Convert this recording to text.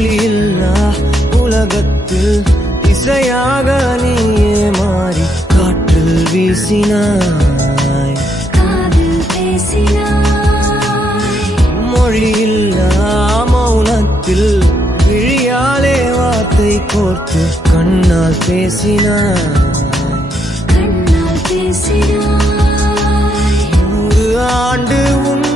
மொழியில்லா உலகத்தில் இசையாக நீயே மாறி காற்றில் வீசினாய், காதில் பேசினாய். மொழியில்லா மௌனத்தில் விழியாலே வார்த்தை கோர்த்து கண்ணால் பேசினாய், கண்ணால் பேசினாய். 100 ஆண்டு உன்